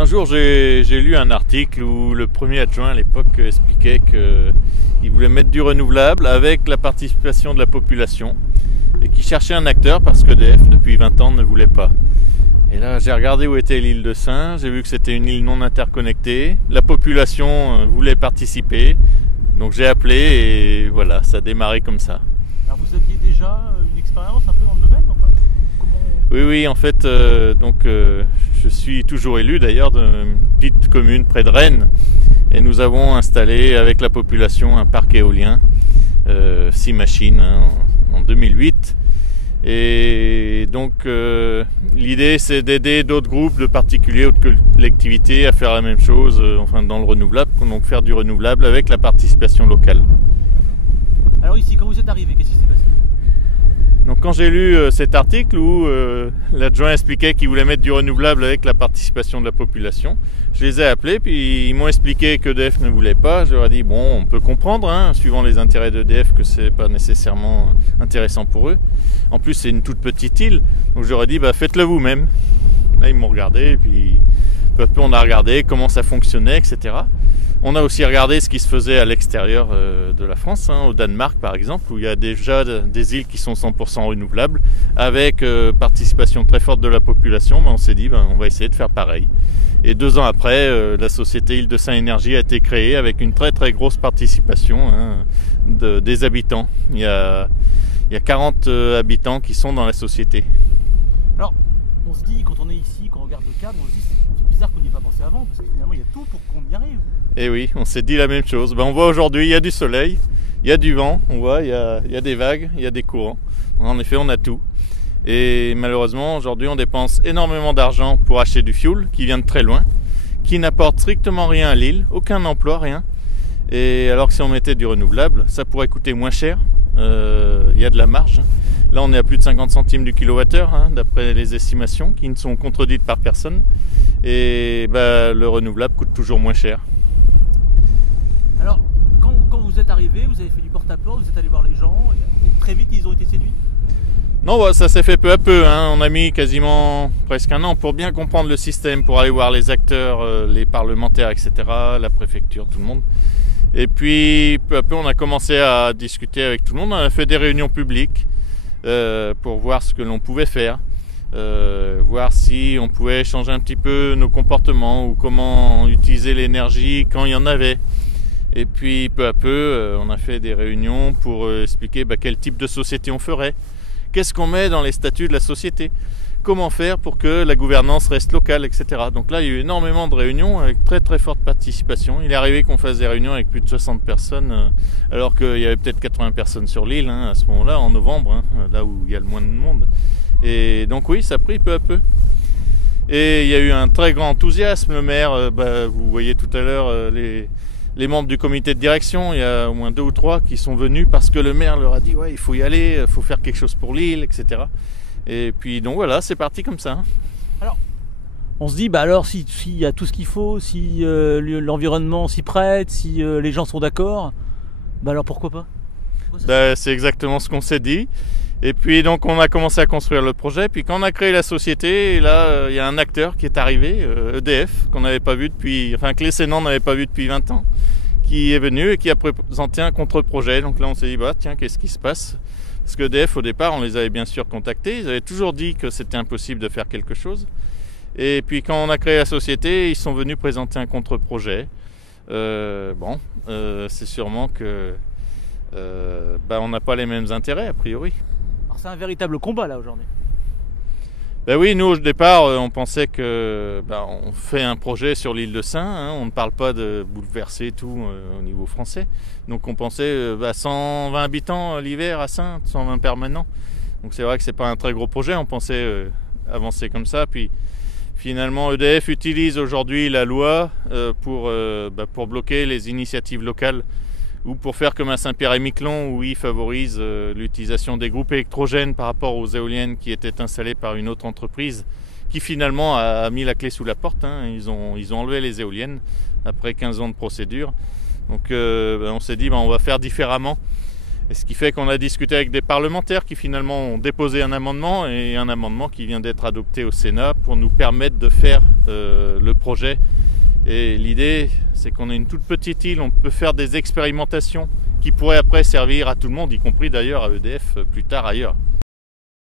Un jour, j'ai lu un article où le premier adjoint à l'époque expliquait qu'il voulait mettre du renouvelable avec la participation de la population et qu'il cherchait un acteur parce qu'EDF, depuis 20 ans, ne voulait pas. Et là, j'ai regardé où était l'île de Sein, j'ai vu que c'était une île non interconnectée, la population voulait participer, donc j'ai appelé et voilà, ça a démarré comme ça. Alors vous aviez déjà une expérience un peu dans le domaine, enfin, comment... Oui, en fait, je suis toujours élu d'ailleurs d'une petite commune près de Rennes et nous avons installé avec la population un parc éolien, 6 machines en 2008. Et donc l'idée c'est d'aider d'autres groupes de particuliers ou de collectivités à faire la même chose, dans le renouvelable, donc faire du renouvelable avec la participation locale. Alors ici, quand vous êtes arrivé, qu'est-ce qui s'est passé? Donc quand j'ai lu cet article où l'adjoint expliquait qu'il voulait mettre du renouvelable avec la participation de la population, je les ai appelés, puis ils m'ont expliqué qu'EDF ne voulait pas. Je leur ai dit, bon, on peut comprendre, suivant les intérêts d'EDF, que c'est pas nécessairement intéressant pour eux. En plus, c'est une toute petite île, donc je leur ai dit, faites-le vous-même. Là, ils m'ont regardé, et puis peu à peu, on a regardé comment ça fonctionnait, etc. On a aussi regardé ce qui se faisait à l'extérieur de la France, au Danemark par exemple, où il y a déjà des îles qui sont 100% renouvelables, avec participation très forte de la population. On s'est dit, on va essayer de faire pareil. Et 2 ans après, la société Île de Sein Énergie a été créée avec une très très grosse participation des habitants. Il y a 40 habitants qui sont dans la société. Alors, on se dit, quand on est ici, quand on regarde le cadre, on se dit, c'est bizarre qu'on n'y ait pas pensé avant, parce que finalement, il y a tout pour qu'on y arrive. Et oui, on s'est dit la même chose. On voit aujourd'hui, il y a du soleil, il y a du vent, on voit, il y a des vagues, il y a des courants. En effet, on a tout. Et malheureusement, aujourd'hui, on dépense énormément d'argent pour acheter du fioul qui vient de très loin, qui n'apporte strictement rien à l'île, aucun emploi, rien. Et alors que si on mettait du renouvelable, ça pourrait coûter moins cher. Il y a de la marge. Là, on est à plus de 50 centimes du kilowattheure, d'après les estimations, qui ne sont contredites par personne. Et le renouvelable coûte toujours moins cher. Alors, quand vous êtes arrivé, vous avez fait du porte-à-porte, vous êtes allé voir les gens, et très vite, ils ont été séduits? Non, ça s'est fait peu à peu. On a mis quasiment presque 1 an pour bien comprendre le système, pour aller voir les acteurs, les parlementaires, etc., la préfecture, tout le monde. Et puis, peu à peu, on a commencé à discuter avec tout le monde. On a fait des réunions publiques pour voir ce que l'on pouvait faire, voir si on pouvait changer un petit peu nos comportements ou comment utiliser l'énergie quand il y en avait. Et puis, peu à peu, on a fait des réunions pour expliquer quel type de société on ferait. Qu'est-ce qu'on met dans les statuts de la société? Comment faire pour que la gouvernance reste locale, etc. Donc là, il y a eu énormément de réunions avec très très forte participation. Il est arrivé qu'on fasse des réunions avec plus de 60 personnes, alors qu'il y avait peut-être 80 personnes sur l'île à ce moment-là, en novembre, là où il y a le moins de monde. Et donc oui, ça a pris peu à peu. Et il y a eu un très grand enthousiasme. Le maire, vous voyez tout à l'heure les membres du comité de direction, il y a au moins 2 ou 3 qui sont venus parce que le maire leur a dit il faut y aller, il faut faire quelque chose pour l'île, etc. Et puis donc voilà, c'est parti comme ça. Alors, on se dit, alors s'il y a tout ce qu'il faut, si l'environnement s'y prête, si les gens sont d'accord, alors pourquoi pas? C'est exactement ce qu'on s'est dit. Et puis donc on a commencé à construire le projet. Puis quand on a créé la société, et là il y a un acteur qui est arrivé, EDF, qu'on n'avait pas vu depuis, que les Sénans n'avaient pas vu depuis 20 ans, qui est venu et qui a présenté un contre-projet. Donc là on s'est dit, tiens, qu'est-ce qui se passe? Parce que EDF au départ, on les avait bien sûr contactés, ils avaient toujours dit que c'était impossible de faire quelque chose. Et puis quand on a créé la société, ils sont venus présenter un contre-projet. C'est sûrement que on n'a pas les mêmes intérêts a priori. Alors c'est un véritable combat là aujourd'hui. Oui, nous au départ on pensait que on fait un projet sur l'île de Sein, on ne parle pas de bouleverser tout au niveau français. Donc on pensait 120 habitants l'hiver à Sein, 120 permanents. Donc c'est vrai que c'est pas un très gros projet, on pensait avancer comme ça. Puis finalement EDF utilise aujourd'hui la loi pour bloquer les initiatives locales ou pour faire comme à Saint-Pierre-et-Miquelon où ils favorisent l'utilisation des groupes électrogènes par rapport aux éoliennes qui étaient installées par une autre entreprise qui finalement a mis la clé sous la porte. Ils ont enlevé les éoliennes après 15 ans de procédure. Donc on s'est dit on va faire différemment Et ce qui fait qu'on a discuté avec des parlementaires qui finalement ont déposé un amendement, et un amendement qui vient d'être adopté au Sénat pour nous permettre de faire le projet. Et l'idée, c'est qu'on a une toute petite île, on peut faire des expérimentations qui pourraient après servir à tout le monde, y compris d'ailleurs à EDF plus tard ailleurs.